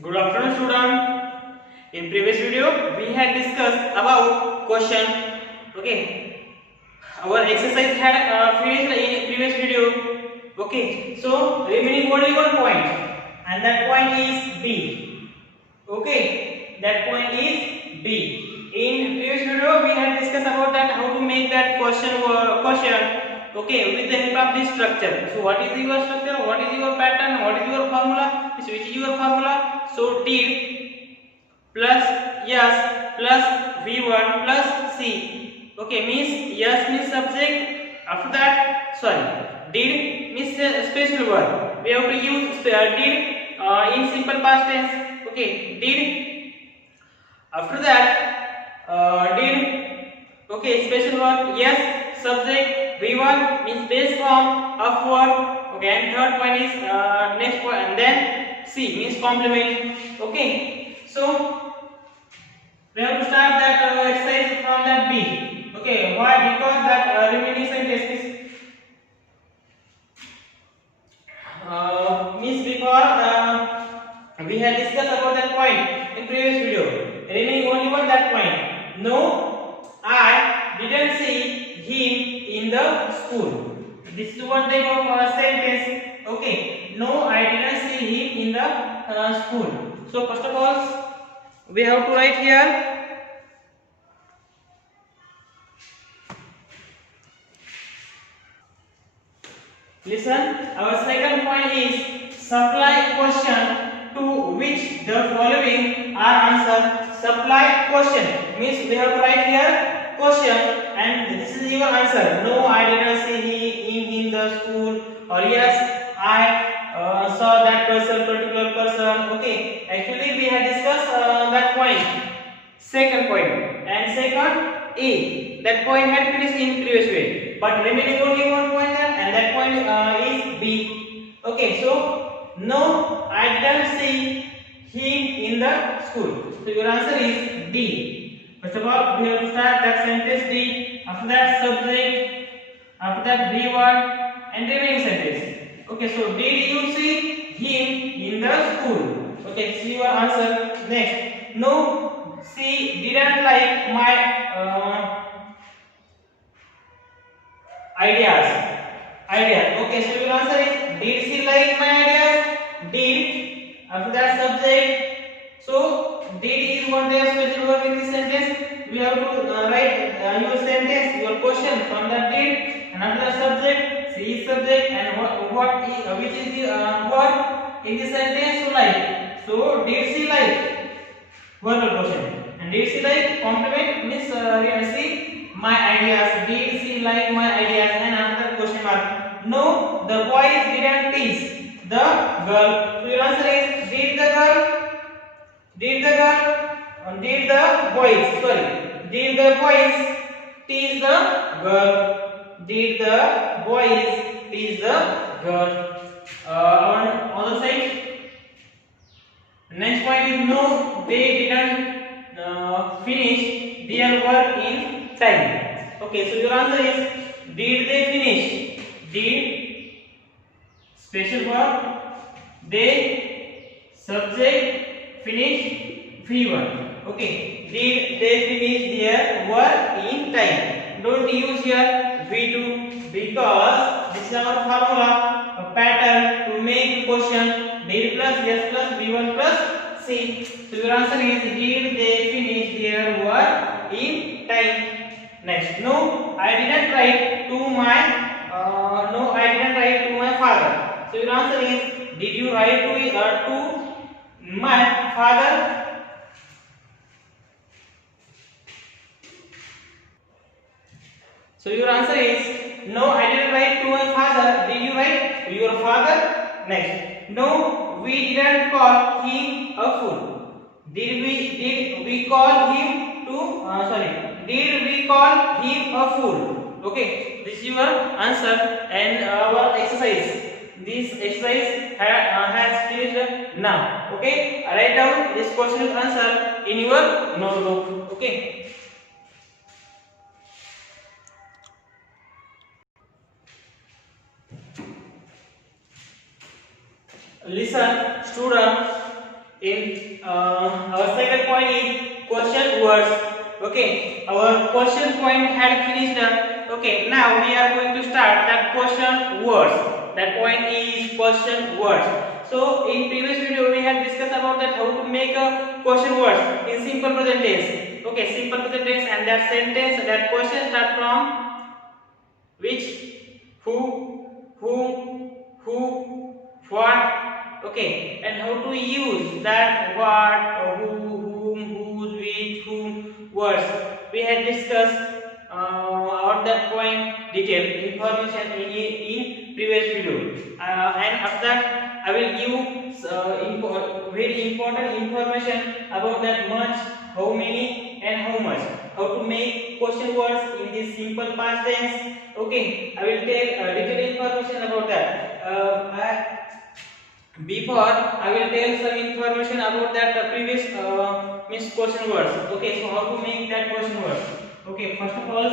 Good afternoon, student. In previous video, we had discussed about question. Okay, our exercise had finished in previous video. Okay, so remaining only one point, and that point is B. Okay, that point is B. In previous video, we had discussed about that how to make that question. Okay, with the help of this structure. So, what is your structure? What is your pattern? What is your formula? Which is your formula? So, did plus yes plus v1 plus c. Okay, means yes means subject. After that, sorry, did means special verb. We have to use did in simple past tense. Okay, did. After that, did. Okay, special verb yes subject. V1 means base form of verb. Okay, and third point is next point, and then C means complement. Okay, so we have to start that exercise from that B. Okay, why? Because that remaining sentence is means because we had discussed about that point in previous video. Remaining only one that point. No, I didn't see him in the school. This is one type of sentence. Okay, no, I didn't see him in the school. So first of all, we have to write here. Listen, our second point is supply question to which the following are answered. Supply question means we have to write here question and this is your answer. No, I didn't see him in the school, or yes, I saw that particular person. Okay, actually we had discussed that point. Second point, and second A. That point had finished in previous way, but remaining only one point there, and that point is B. Okay, so no, I didn't see him in the school. So your answer is D. First of all, we have to start that sentence D. After that, subject. After that, B1 and remaining sentence. Okay, so did you see him in the school? Okay, this is your answer. Next, no, she didn't like my ideas. Okay, so your answer is did she like my ideas? Did. After that, subject. So did is one type of special verb in this sentence. We have to write your sentence, your question from that did, and after the subject, she is subject, and what is which is the verb in this sentence to like. So did she like? Verbal question. And did she like? Complement means see my ideas. Did she like my ideas? And another question mark. No, the boys didn't tease the girl. So your answer is did the girl? Did the girl? Did the boys? Sorry. Did the boys tease the girl? Did the boys tease the girl? On other side. Next point is no, they didn't finish their work in time. Okay, so your answer is did they finish? Did special verb they subject finish V1. Okay, did they finish their work in time? Don't use here V2 because this is our formula, a pattern to make question. Did plus yes plus v1 plus c. So your answer is did they finish their work in time? Next, no, I didn't write to my father. So your answer is did you write to my father? So your answer is no, I didn't write to my father. Did you write to your father? Next, no, we didn't call him a fool. Did we call him to did we call him a fool? Okay, this is your answer and our exercise. This exercise has finished now. Okay, write down this question answer in your notebook. Okay. Listen, student. In our second point is question words. Okay, our question point had finished. Okay, now we are going to start that question words. That point is question words. So in previous video we had discussed about that how to make a question words in simple present tense. Okay, simple present tense, and that sentence, that question start from which, who, what. Okay, and how to use that what, who, whom, whose, which, whom words. We had discussed on that point detailed information in previous video, and after that I will give very important information about that much, how many, and how much. How to make question words in this simple past tense. Okay, I will tell detailed information about that. Before I will tell some information about that previous means question words. Okay, so how to make that question words. Okay, first of all,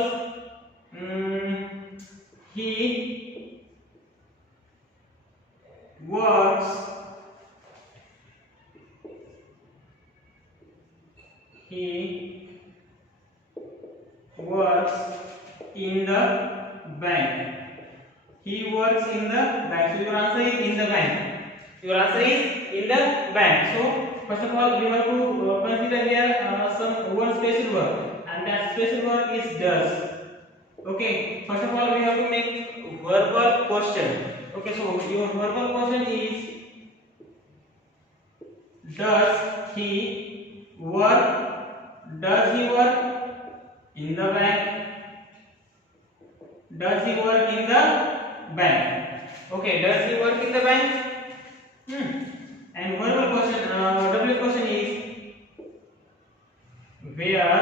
he works. He works in the bank. He works in the bank. So your answer is in the bank. Your answer is in the bank. So first of all, we have to consider here some one special verb, and that special verb is does. Okay. First of all, we have to make verbal question. Okay. So your verbal question is: does he work? Does he work in the bank? Does he work in the bank? Okay. Does he work in the bank? And verbal question, W question is: where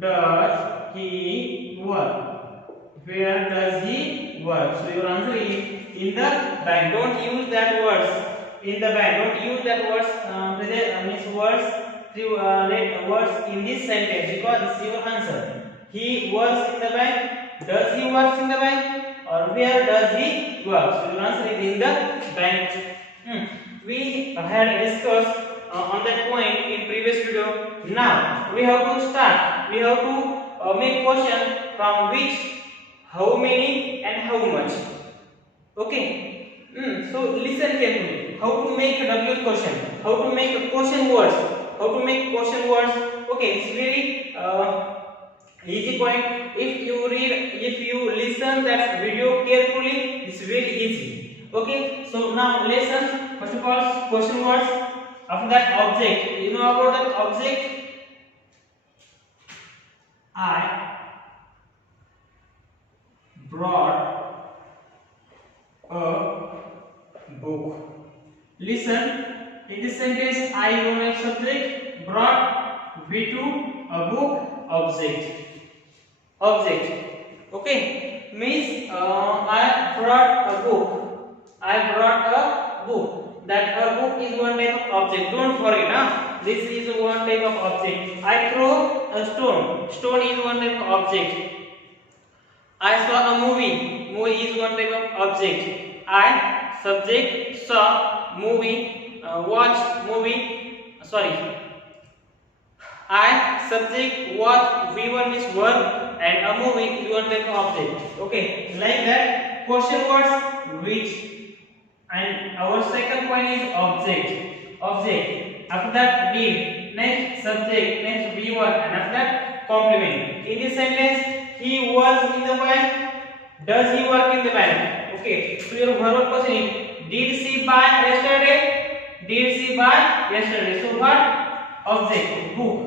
does he work? Where does he work? So your answer is in the bank. Don't use that words in the bank. Don't use that words means words words in this sentence, because this is your answer. He works in the bank. Does he work in the bank? Or where does he work? So your answer is in the bank. We had discussed on that point in previous video. Now we have to start. We have to make question from which, how many, and how much. Okay. So listen carefully. How to make a W question? How to make a question words? How to make question words? Okay, it's very easy point. If you read, if you listen that video carefully, it's very easy. Okay, so now listen. First of all, question words. After that, object. You know about that object? I brought a book. Listen. In this sentence, I roman subject, brought V2, a book, object. Object. Okay, means I brought a book. I brought a book. That a book is one type of object. Don't forget, this is one type of object. I throw a stone. Stone is one type of object. I saw a movie. Movie is one type of object. I subject saw movie. Watch movie. Sorry. I subject watch V1 is verb, and a movie is one type of object. Okay, like that. Question words which, and our second point is object. Object. After that did. Next subject. Next V1, and after that complement. In this sentence, he works in the bank. Does he work in the bank? Okay. So your verbal question is: did she buy yesterday? Did she buy yesterday? So what? Object. Book.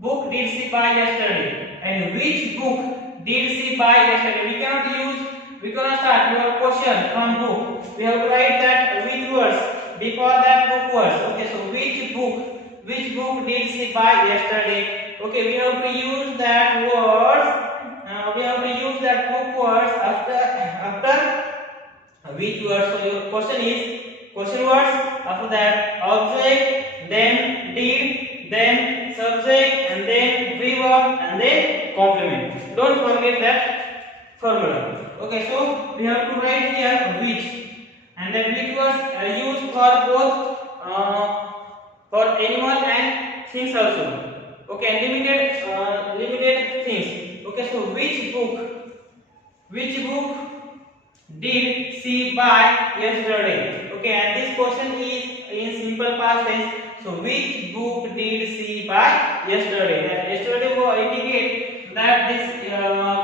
Book did she buy yesterday? And which book did she buy yesterday? We cannot start your question from book. We have to write that which words before that book words. Okay, so which book did she buy yesterday? Okay, we have to use that words. We have to use that book words after which words. So your question is question words. After that object, then did, then subject, and then verb, and then complement. Don't forget that formula. Okay, so we have to write here which, and then which was used for both for animal and things also. Okay, and limited things. Okay, so which book did she buy yesterday? Okay, and this question is in simple past tense. So which book did she buy yesterday? That yesterday will indicate that this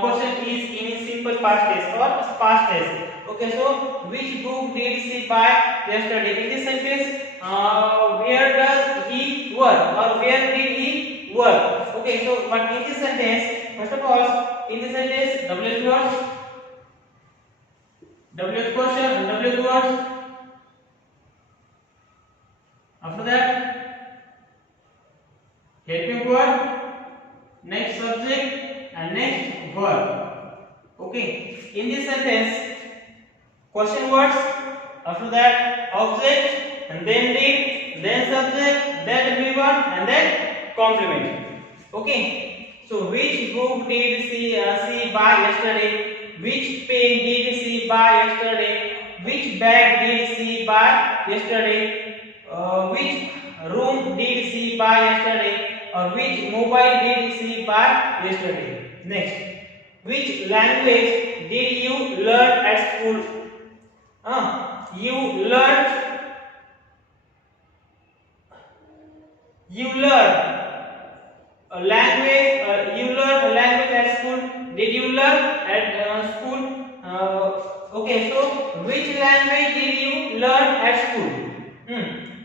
question is in simple past tense or past tense. Okay, so which book did she buy yesterday? In this sentence, where does he work or where did he work? Okay, so but in this sentence, first of all, in this sentence, WH words, WH question, WH words. After that, helping word, next subject, and next verb. Okay, in this sentence, question words, after that object, and then did, then subject, then verb, and then complement. Okay, so which book did she buy yesterday? Which pen did she buy yesterday? Which bag did she buy yesterday? Which room did she buy yesterday? Or which mobile did she buy yesterday? Next, which language did you learn at school? You learn a language. You learn a language at school. Did you learn at school? Okay, so which language did you learn at school?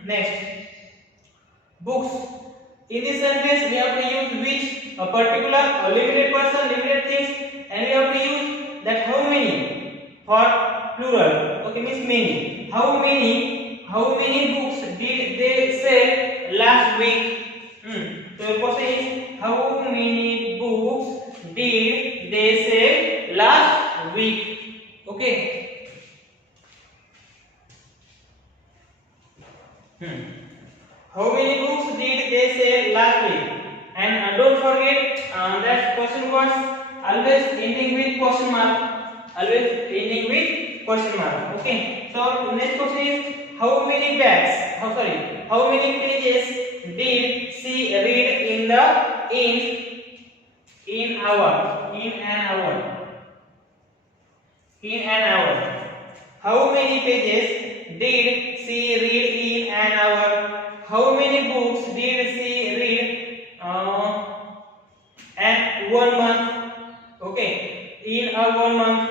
Next, books. In this sentence, we have to use which, a particular, a limited person, limited things, and we have to use that how many for plural. Okay, means many. How many books did they sell last week? So the question is, how many books did they sell last week? Okay. How many books did they sell last week? And don't forget that question words always ending with question mark. Always ending with question mark. Okay. So next question is, how many bags? How many pages did she read in an hour? How many pages did she read in an hour? How many books did she read and 1 month? Okay, in a 1 month.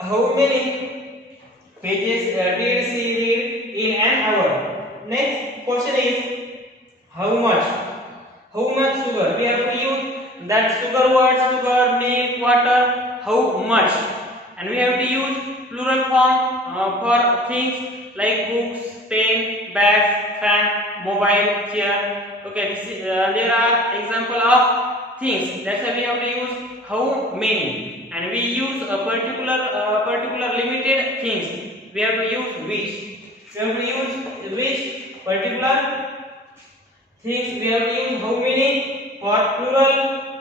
How many pages did she read in an hour? Next question is, how much? How much sugar? We have to use that sugar word, sugar, milk, water. How much? And we have to use plural form for things like books, pen, bags, fan, mobile, chair. Okay, there are example of things. That's why we have to use how many. And we use a particular limited things. We have to use which. We have to use which particular things. We have to use how many for plural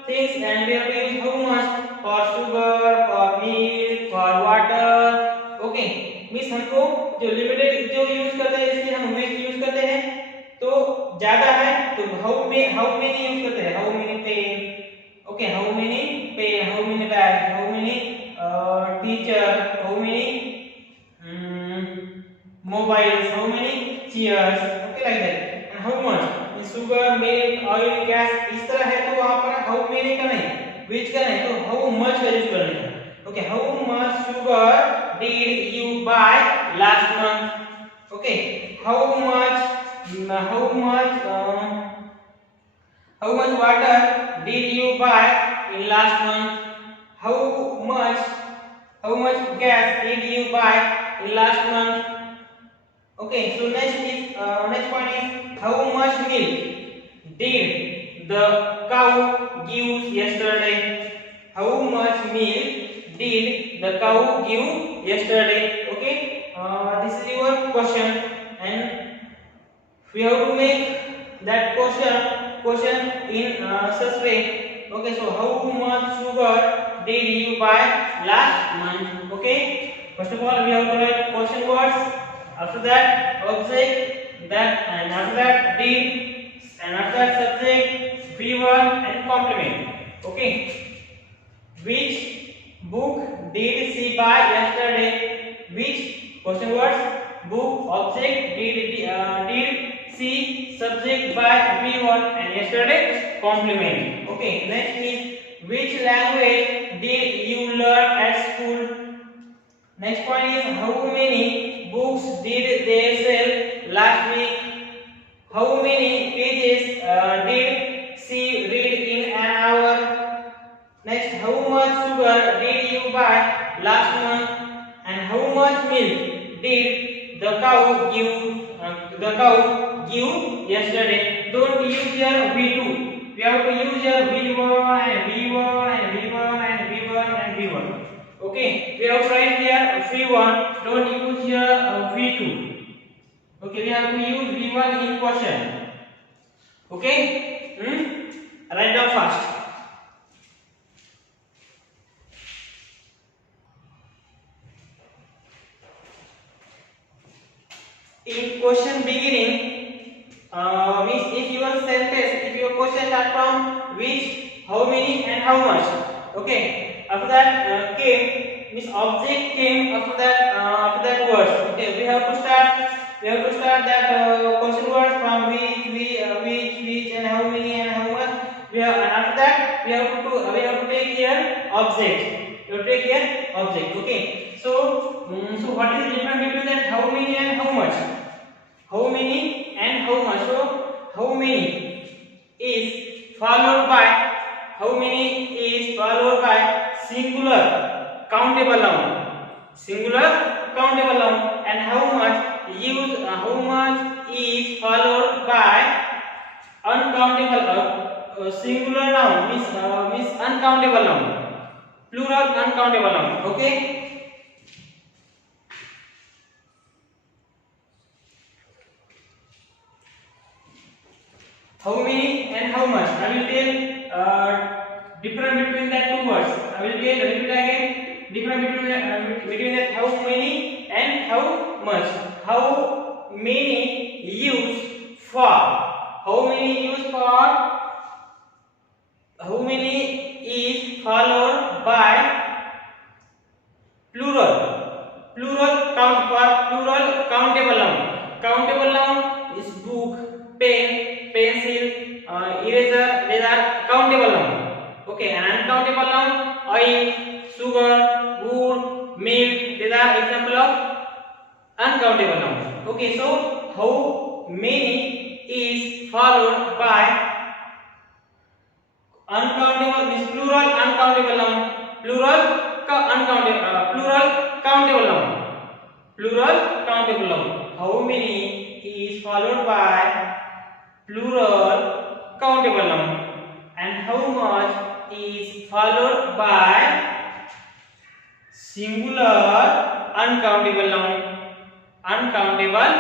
things, and we have to use how much for sugar, for milk, for water. Okay, means हमको जो limited जो use करते हैं, इसलिए हम which use करते हैं. तो ज्यादा है तो how many यूज करते हैं. How many pen. Okay, how many pen, how many bag, how many teacher, how many mobiles, how many chairs. Okay, like that. And how much. Sugar, milk, oil, gas, इस तरह है तो वहां पर how many का नहीं, which का नहीं, तो हाउ मच का यूज करना है. Okay, how much sugar did you buy last month. Okay, how much water did you buy in last month. How much gas did you buy in last month. Okay, so next point is, how much milk did the cow give yesterday? How much milk did the cow give yesterday? Okay, this is your question, and we have to make that question in such way. Okay, so how much sugar did you buy last month? Okay, first of all we have to write question words. After that, object, that, and after that did, and after that subject V1 and complement. Okay, which book did she buy yesterday? Which question words? Book, object, did she, subject by V1 and yesterday complement. Okay, next is which language did you learn at school? Next point is how many books did they sell last week? How many pages did she read in an hour? Next, how much sugar did you buy last month? And how much milk did the cow give yesterday? Don't use your V2. We have to use your V1 and V1 and V1 and V1 and V1. Okay, we have to write here V1. Don't use your V2. Okay, we have to use V1 in question. Okay, write down fast. In question beginning, means if your question start from which, how many, and how much. Okay, after that came, means object came after that words. Okay, we have to start that question words from which, and how many, and how much. And after that we have to take here object. You take here object. Okay, so what is the difference between that how many and how much? How many and how much? So how many is followed by singular countable noun. Singular countable noun. And how much is followed by uncountable singular noun, means uncountable noun. Plural uncountable noun. Okay. How many and how much? I will tell difference between that two words. I will repeat again. Difference between that how many and how much. How many used for? How many used for? How many is followed by plural. Plural countable noun. Countable noun is book, pen, pencil, eraser. These are countable noun. Okay, and uncountable noun, oil, sugar, wood, milk. These are example of uncountable noun. Okay, so how many is followed by uncountable, means plural uncountable noun. Plural countable noun. Plural countable noun. How many is followed by plural countable noun, and how much is followed by singular uncountable noun. Uncountable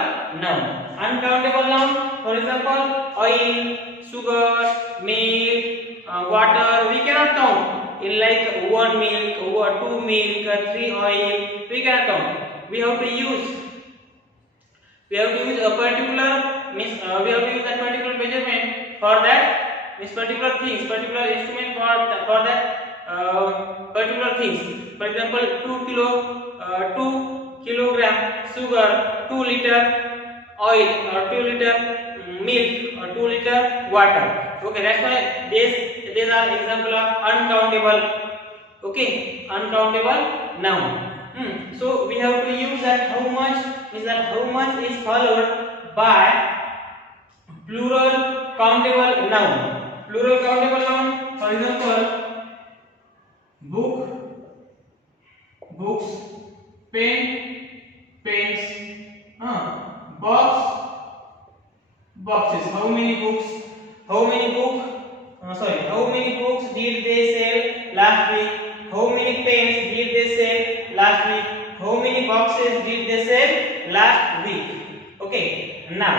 noun. Uncountable noun, for example, oil, sugar, milk, water. We cannot count in like one milk, two milk, three oil. We cannot count. We have to use a particular, means we have to use that particular measurement for that, means particular things, particular instrument for that particular things. For example, 2 kilogram sugar, 2 liter oil, or 2 liter milk, or 2 liter water. Okay, that's why these are example of uncountable. Okay, uncountable noun. So we have to use that how much, means that how much is followed by plural countable noun. Plural countable noun, for example, book, books, pen, pens, box, boxes. How many books? How many books did they sell last week? How many pens did they sell last week? How many boxes did they sell last week? Okay. Now,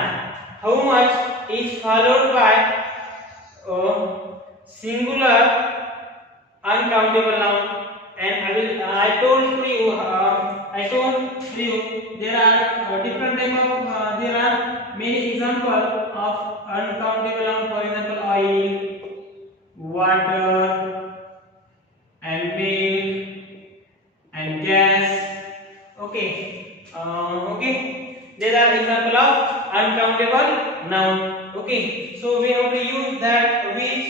how much is followed by singular uncountable noun? And I told to you I told you there are different type of there are many example of uncountable amount. For example, oil, water, and milk and gas. Okay, okay. There are example of uncountable noun. Okay, so we have to use that which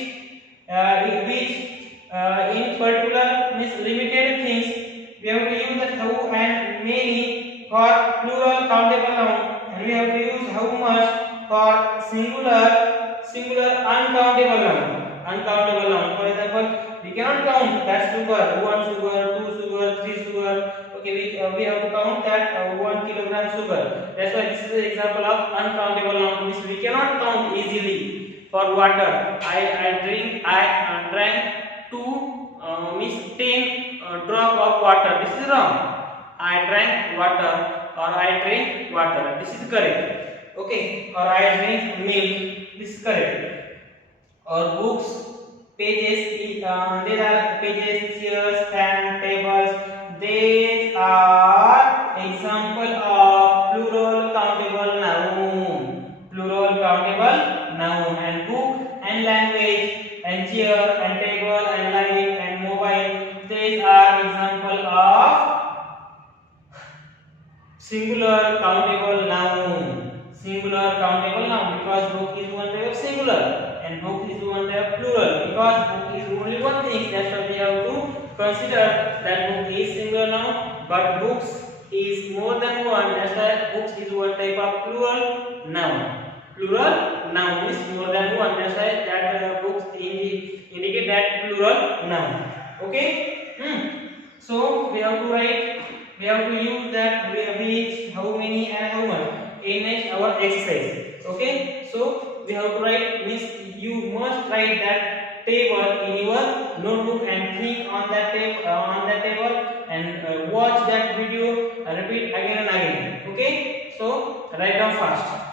in particular means limited things. We have to use that how and many for plural countable noun, and we have to use how much for singular uncountable noun. Uncountable noun. For example, we cannot count that sugar, 1 sugar, 2 sugar, 3 sugar. Okay, we have to count that 1 kilogram sugar. That's why this is an example of uncountable noun. Means we cannot count easily. For water, I drank 2 means 10 drop of water. This is wrong. I drank water or I drink water. This is correct. Okay, or I drink milk. This is correct. Or books, pages, there are pages, chairs, fan, tables. These are example of plural countable noun. Plural countable noun. And book and language and chair and table and light and mobile. These are example of singular countable noun. Singular countable noun, because book is one type of singular and book is one type of plural. Because book is only one thing, that's why we have to consider that book is singular noun, but books is more than one. That's why books is one type of plural noun. Plural noun is more than one. That's why that books indicate that plural noun. Okay. So we have to write. We have to use that which, how many, and how much in our exercise. Okay. So we have to write, means you must write that table in your notebook and think on that table and watch that video and repeat again and again. Okay. So write down fast.